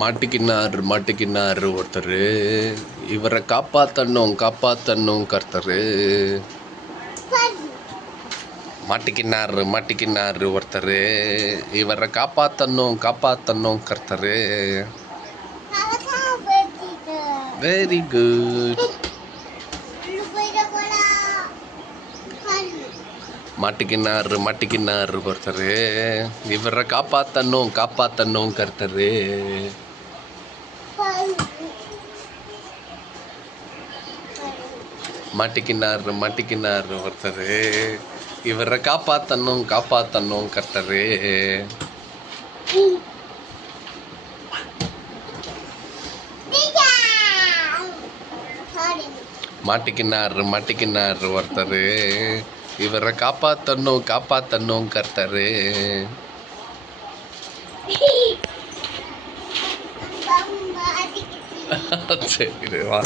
மாட்டிக்கினார் ஒருத்தர். இவரை காப்பாத்தணும் கர்த்தரு. மாட்டிக்கினார் ஒருத்தர். இவரை காப்பாத்தணும் கர்த்தரு. Very good. மாட்டிக்கினார் ஒருத்தர். இவரை காப்பாத்தணும் கர்த்தரு. மாட்டிக்கினார் ஒருத்தர். இவரை காப்பாத்தணும் கர்த்தரு. மாட்டிக்கினார் ஒருத்தர். இவரை காப்பாத்தணும் கர்த்தரு. சரி வா.